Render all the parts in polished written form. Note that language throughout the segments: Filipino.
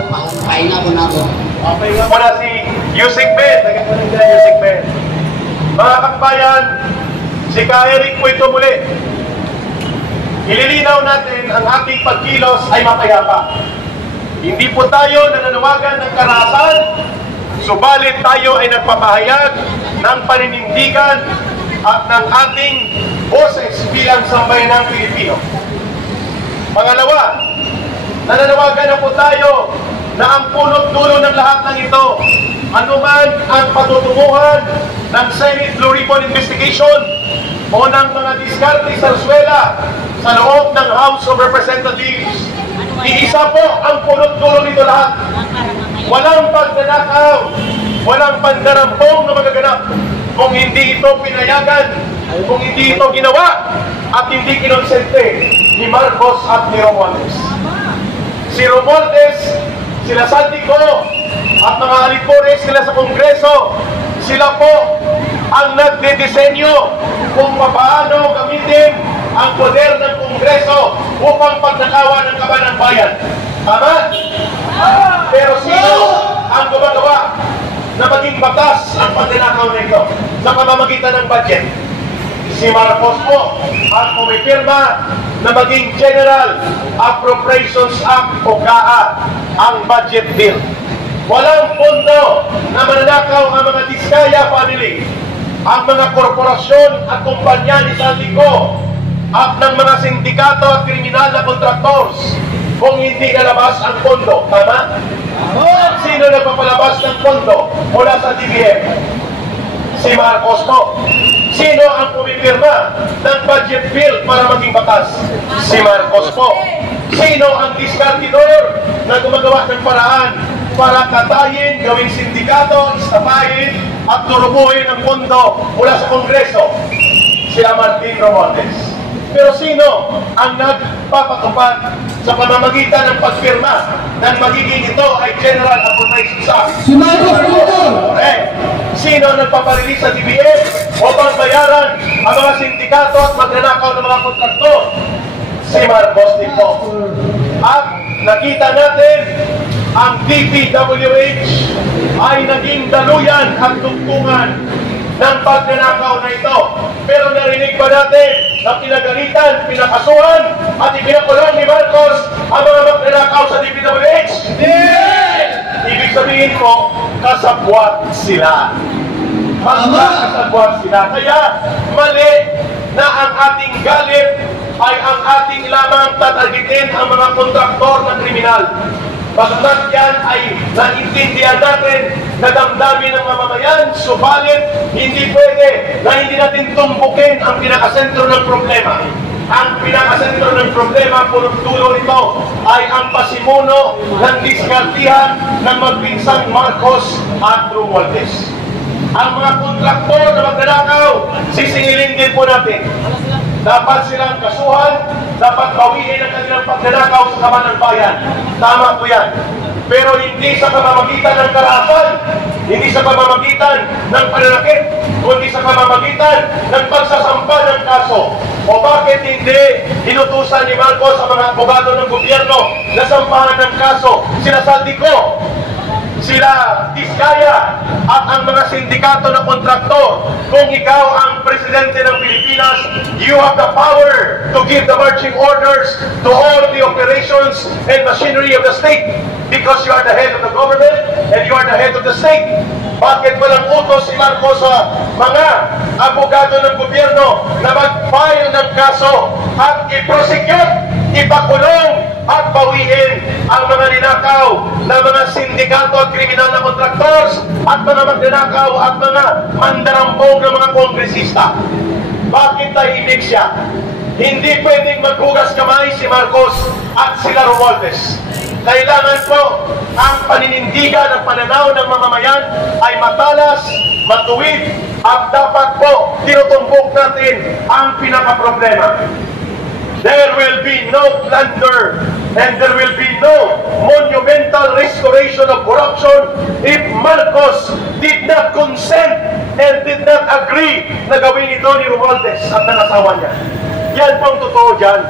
ako, pahinga ko na ako. Okay nga muna si Yusik Ben. Nagkakaroon dyan Yusik Ben. Mga kabayan, si Ka-Eric po ito muli. Ililinaw natin ang ating pagkilos ay mapayapa. Hindi po tayo nananawagan ng karahasan, subalit tayo ay nagpapahayag ng paninindigan at ng ating boses bilang sambayanang Pilipino. Pangalawa, nananawagan na po tayo na ang punot dulo ng lahat ng ito, anuman ang patutunguhan ng Senate Blue Ribbon Investigation o ng mga diskarte sa eskwela sa loob ng House of Representatives, iisa po ang punot dulo nito lahat. Walang pagnanakaw, walang pandarampong na magaganap kung hindi ito pinayagan, kung hindi ito ginawa at hindi kinonsente ni Marcos at ni Romualdez. Si Romualdez, sila Saldico at mga alipores sila sa Kongreso, sila po ang nagdedesenyo kung paano gamitin ang poder ng Kongreso upang pagnakawan ng kaban ng bayan. Tama? Pero sino ang gumagawa na maging batas ang pagnanakaw na ito sa pamamagitan ng budget? Si Marcos po ang pumipirma na maging General Appropriations Act o GAA ang budget bill. Walang pondo na mananakaw ang mga Diskaya family, ang mga korporasyon at kumpanya ni Saldico at ng mga sindikato at kriminal na contractors kung hindi nalabas ang pondo. Tama? Sino nagpapalabas ng pondo mula sa DBM? Si Marcos po. Sino ang pumipirma ng budget bill para maging batas? Si Marcos po. Sino ang diskartidor na gumagawa ng paraan para katayin, gawing sindikato, istapahin at turubuhin ang pondo mula sa Kongreso? Sila Martin Romualdez. Pero sino ang nagpapatupad sa pamamagitan ng pagpirma ng magiging ito ay General Appropriations Act? Si Marcos Jr. Correct. Sino ang nagpaparilis sa DBM upang bayaran ang mga sindikato at magnanakaw ng mga kontraktor? Si Marcos din po. At nakita natin ang DPWH ay naging daluyan at tungtungan ng pagnanakaw na ito. Pero narinig ba natin na pinagalitan, pinakasuhan at ipinakulong ni Marcos ang mga magnanakaw sa DPWH? Ibig sabihin ko, kasabwat sila. Kasabwat sila. Kaya mali na ang ating galit ay ang ating lamang tatargetin ang mga kontraktor na kriminal. Bagamat yan ay naintindihan natin na damdamin ng mamamayan, subalit hindi pwede na hindi natin tumbukin ang pinakasentro ng problema. Ang pinakasentro ng problema, punong dulo nito, ay ang pasimuno ng diskartihan ng magpinsang Marcos at Romualdez. Ang mga kontraktor na magnanakaw, sisingilin din po natin. Dapat silang kasuhan, dapat bawiin ang kanilang pagnanakaw sa kaban ng bayan. Tama po yan. Pero hindi sa pamamagitan ng karahasan, hindi sa pamamagitan ng pananakit, kundi sa pamamagitan ng pagsasampa ng kaso. O bakit hindi inutusan ni Marcos ang mga abogado ng gobyerno na sampahan ng kaso? Sila Saldico, sila Diskaya at ang mga sindikato na kontraktor. Kung ikaw ang presidente ng Pilipinas, you have the power to give the marching orders to all the operations and machinery of the state because you are the head of the government and you are the head of the state. Bakit walang utos si Marcos sa mga abogado ng gobyerno na mag-file ng kaso at i-prosecute, ipakulong at bawiin ang mga ninakaw na mga sindikato at kriminal na contractors at mga magnanakaw at mga mandarampong ng mga kongresista? Bakit tahimik siya? Hindi pwedeng maghugas kamay si Marcos at sila Romualdez. Kailangan po ang paninindigan at pananaw ng mamamayan ay matalas, matuwid at dapat po tinutumbok natin ang pinaka-problema. There will be no plunder and there will be no monumental restoration of corruption if Marcos did not consent and did not agree na gawin ito ni Romualdez at ng asawa niya. Yan pong totoo dyan.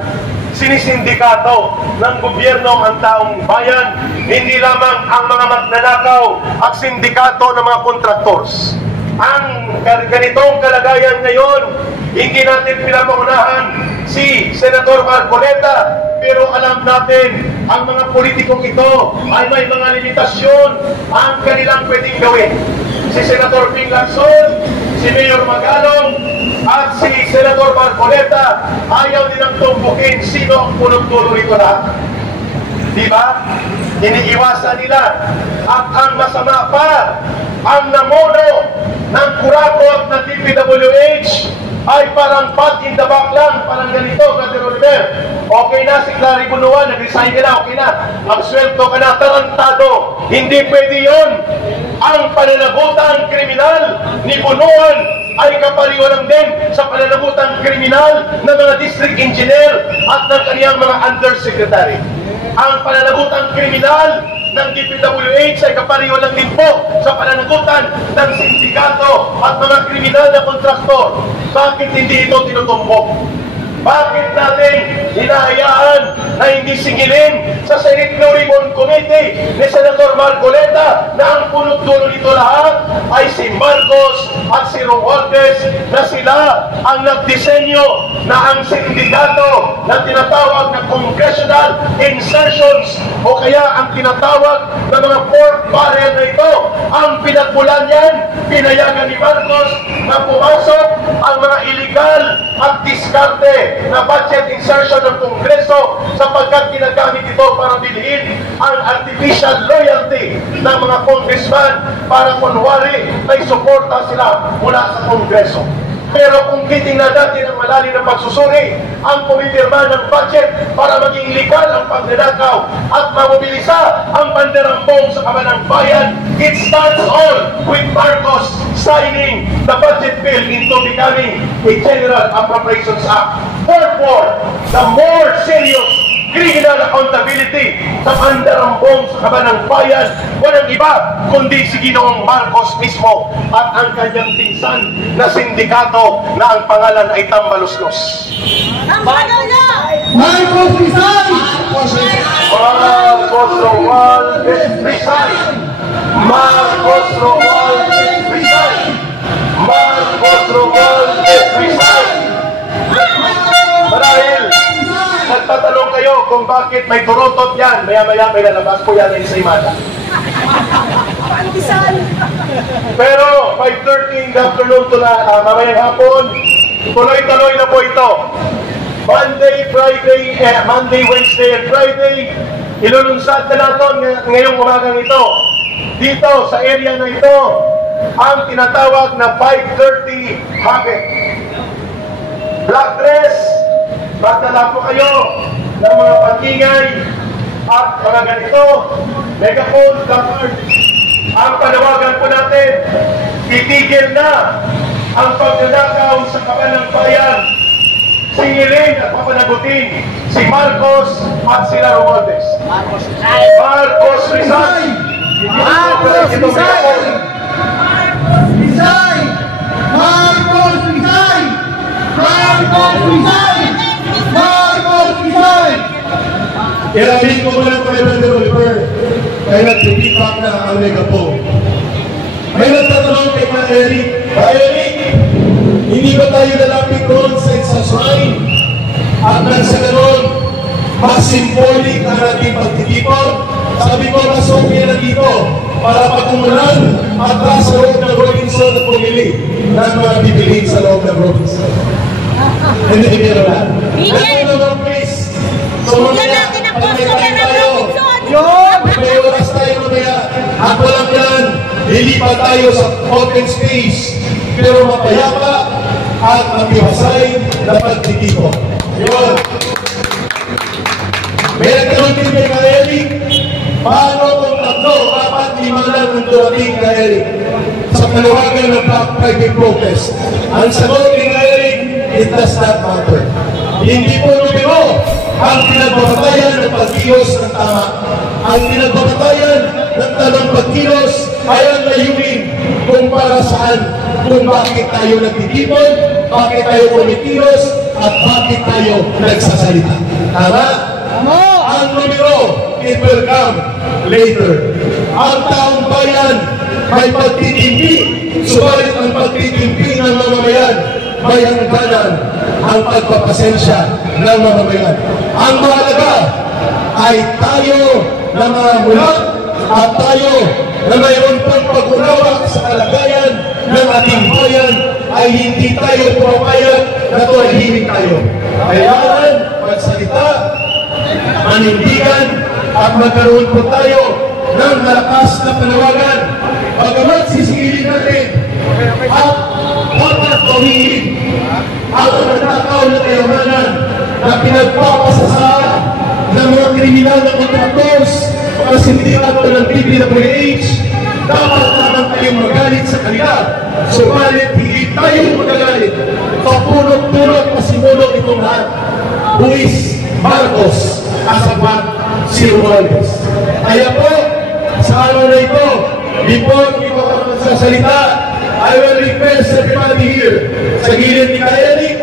sinisindikato ng gobyerno ang taong bayan, hindi lamang ang mga magnanakaw at sindikato ng mga contractors. Ang ganitong kalagayan ngayon, hindi natin pinapangunahan si Senator Marcoleta, pero alam natin ang mga politikong ito ay may mga limitasyon ang kanilang pwedeng gawin. Si Senator Ping Lacson, si Mayor Magalong, at si Senator Marcoleta ayaw nilang tumbukin sino ang punong-tulo rito lahat. Diba? Iniiwasan nila. At ang masama pa, ang namuno ng kurakot ng DPWH ay parang pat in the back lang, parang ganito, Brother Oliver. Okay na, si Clary Bunuan, nag-resign ka na, okay na. Magsweldo ka na, tarantado. Hindi pwede yun. Ang pananagutan kriminal ni Bunuan ay kapariwa lang din sa pananagutan kriminal ng mga district engineer at ng kaniyang mga undersecretary. Ang pananagutan kriminal ng DPWH ay kapariho lang din po sa pananagutan ng sindikato at mga kriminal na kontraktor. Bakit hindi ito tinutumbok? Bakit natin hinahayaan na hindi singilin sa Senate Blue Ribbon Committee ni Senator Marcoleta na ang punot-dulo nito lahat ay si Marcos at si Romualdez na sila ang nagdisenyo na ang sindikato na tinatawag na congressional insertions o kaya ang tinatawag na mga pork barrel na ito ang pinagmulan yan, pinayagan ni Marcos na pumasok ang mga illegal at diskarte na budget insertion ng Kongreso sapagkat ginagamit ito para bilhin ang artificial loyalty ng mga congressman para kunwari may suporta sila mula sa Kongreso. Pero kung titingnan natin ang malalim na pagsusuri, ang pumipirma ng budget para maging legal ang pagnanakaw at mamobilisa ang panderambong sa kamanang bayan, it starts all with Marcos signing the budget bill into becoming a General Appropriations Act. Therefore, the more serious criminal accountability sa pandarambong sa kabanang bayan, walang iba kundi si Ginoong Marcos mismo at ang kanyang pinsan na sindikato na ang pangalan ay Tambaluslos. Marcos resign! Marcos Romualdez resign! Marcos Romualdez resign! Marcos Romualdez resign! Marahil nagtatanong kayo kung bakit may turutot yan, maya-maya may lalabas po yan sa Imada. Pero 5:30 in the afternoon to na mamayang hapon, tuloy-tuloy na po ito. Monday, Wednesday, and Friday, ilulunsad na natin ngayong umagang ito. Dito sa area na ito, ang tinatawag na 5:30 habit. Black dress, magdala po kayo ng mga pag-ingay at mga ganito, megaphone, placard. Ang panawagan po natin, titigil na ang pagnanakaw sa kabanang bayan. Singilin at papanagutin si Marcos at sila Romualdez. Marcos resign! Marcos resign! Marcos resign! Marcos resign! Marcos resign! Marcos resign! Ilamin ko muna kay Brother Oliver kaya nag-feedback na ang megaphone. May nagtatanong kay Ka Eric, Eric, hindi ba tayo lalapit doon sa shrine? At nang sa ganoon, mas symbolic ang ating pagtitipon. Sabi ko, mas okay na dito para pag-umulan at sa loob ng Robinson at pumili ng mga bibilin sa loob ng Robinson. Hindi nyo na. Ano naman, please? So, mamaya, pagkakain tayo. May oras tayo mamaya. Ako lang yan. Lilipat tayo sa open space. Pero mapayapa at mapihasay na pagtitipon. Yun. May nagtanong din kay Eric, paano kung 3, 4, 5 lang ang dumating kay Eric sa panawagan ng Black Friday protest? Ang sagot ni Eric, it does not matter. Hindi po numero ang pinagbabatayan ng pagkilos ng tama. Ang pinagbabatayan ng tamang pagkilos ay ang layunin kung para saan, kung bakit tayo nagtitipon, bakit tayo kumikilos, at bakit tayo nagsasalita. Tama? Ang numero, it will come later. Ang taong bayan may pagtitimpi, subalit ang pagtitimpi ng mamamayan may hangganan ang pagpapasensya ng mamamayan. Ang mahalaga ay tayo na mga mulat at tayo na mayroon pang pag-unawa sa kalagayan ng ating bayan ay hindi tayo pumapayag na tuhimik tayo. Kailangan magsalita, manindigan, at magkaroon po tayo ng malakas na panawagan. Bagamat sisigilin natin at dapat pawin ang natakaw na kayamanan na pinagpapasasaan ng mga kriminal na contractors, mga sindikato ng DPWH, dapat naman tayong magalit sa kanila. Subalit, hindi tayo magagalit. Papunot-punot pasimunot itong lahat. Luis Marcos, asabat si Romualdez. Kaya po, sa araw na ito, before ko magsasalita, I will request everybody here sa gilid ni Kayanik,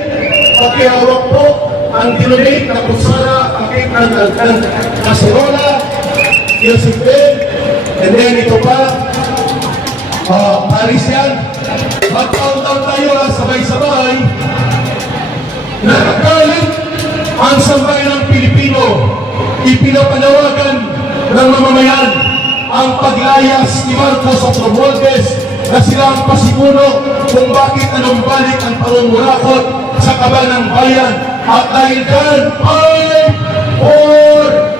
pakihawak po ang dinonate na kusara, pakik ng kaserola, yung sipin, and then ito pa, Paris yan. Magtaon-taon tayo sabay-sabay, nakakalit ang sambayan ng Pilipino, ipinapanawagan ng mamamayan ang paglayas ni Marcos at Romualdez na sila ang pasimuno kung bakit anumbalik ang pangungurakot sa kaban ng bayan. At dahil dyan, 5, 4,